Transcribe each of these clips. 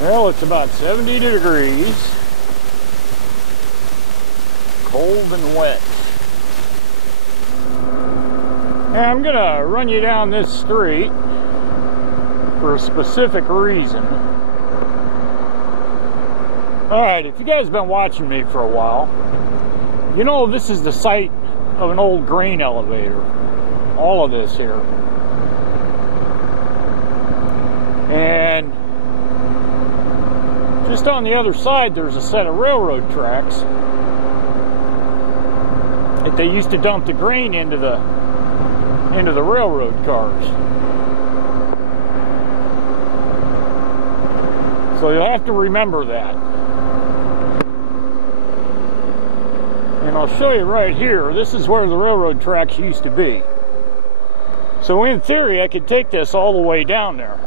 Well, it's about 70 degrees. Cold and wet. And I'm gonna run you down this street for a specific reason. Alright, if you guys have been watching me for a while, you know this is the site of an old grain elevator. All of this here. And just on the other side there's a set of railroad tracks that they used to dump the grain into the railroad cars. So you'll have to remember that. And I'll show you right here. This is where the railroad tracks used to be. So in theory I could take this all the way down there.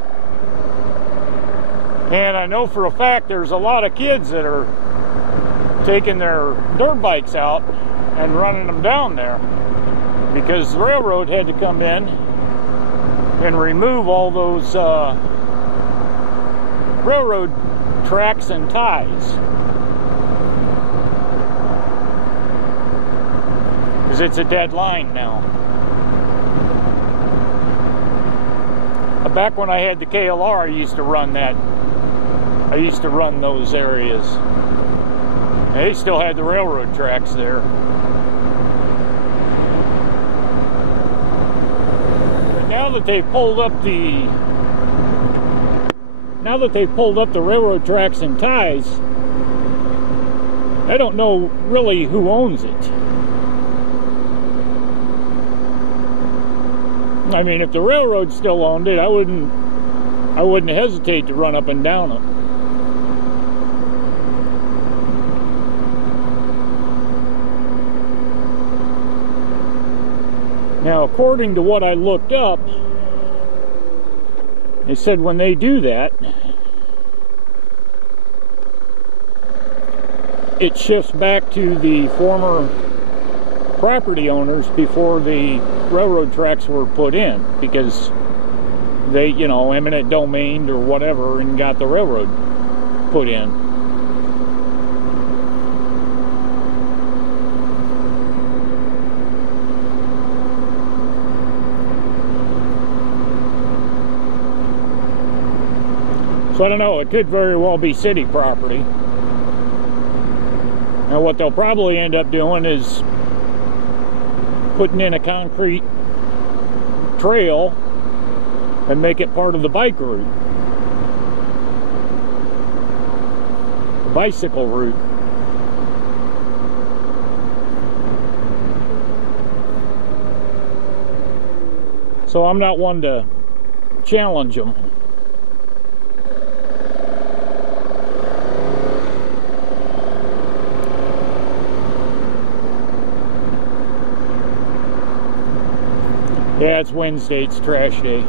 And I know for a fact there's a lot of kids that are taking their dirt bikes out and running them down there because the railroad had to come in and remove all those railroad tracks and ties, because it's a dead line now. Back when I had the KLR, I used to run that. I used to run those areas. They still had the railroad tracks there. But now that they've pulled up the railroad tracks and ties, I don't know really who owns it. I mean, if the railroad still owned it, I wouldn't hesitate to run up and down them. Now, according to what I looked up, they said when they do that, it shifts back to the former property owners before the railroad tracks were put in, because they, you know, eminent domained or whatever and got the railroad put in. So I don't know, it could very well be city property. Now what they'll probably end up doing is putting in a concrete trail and make it part of the bike route. The bicycle route. So I'm not one to challenge them. Yeah, it's Wednesday, it's trash day.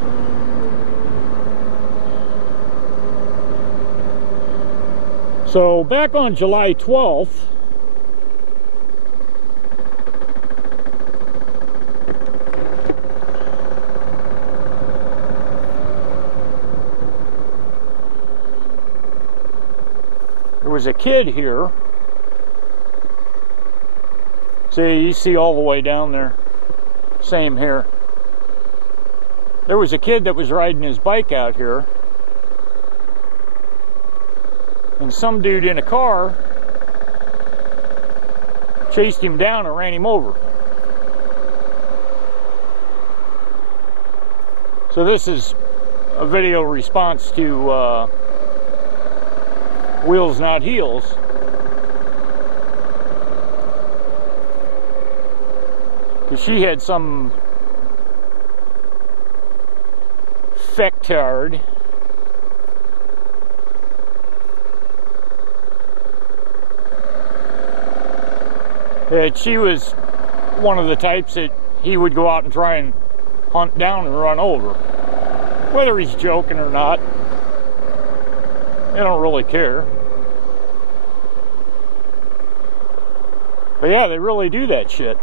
So back on July 12th, there was a kid here. See, you see all the way down there. Same here. There was a kid that was riding his bike out here, and some dude in a car chased him down and ran him over. So this is a video response to Wheels Not Heels. Because she had some feck. She was one of the types that he would go out and try and hunt down and run over. Whether he's joking or not, I don't really care. But yeah, they really do that shit.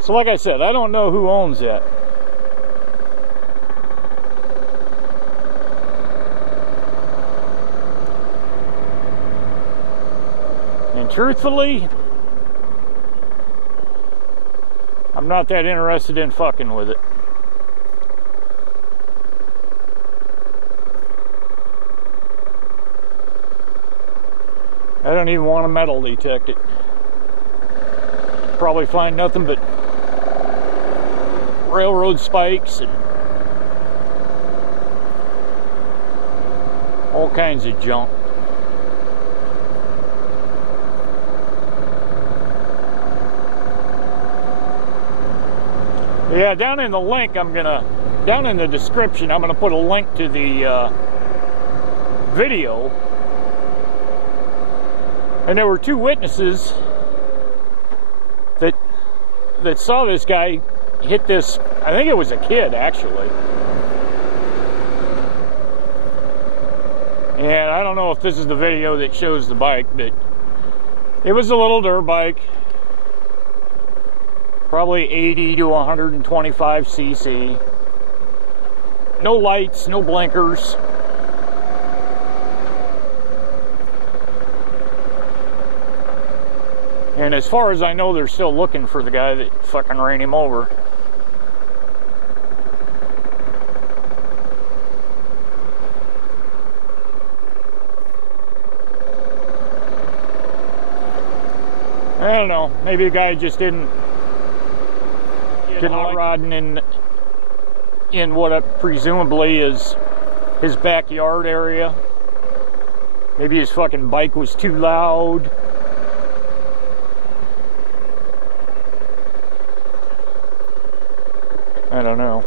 So like I said, I don't know who owns that. And truthfully, I'm not that interested in fucking with it. I don't even want to metal detect it. Probably find nothing but railroad spikes and all kinds of junk. Yeah, down in the link, down in the description, I'm gonna put a link to the video. And there were two witnesses that saw this guy hit this, I think it was a kid actually. And I don't know if this is the video that shows the bike, but it was a little dirt bike. Probably 80 to 125 cc. No lights, no blinkers. And as far as I know, they're still looking for the guy that fucking ran him over. I don't know. Maybe the guy just didn't like rodding in what presumably is his backyard area. Maybe his fucking bike was too loud. I don't know.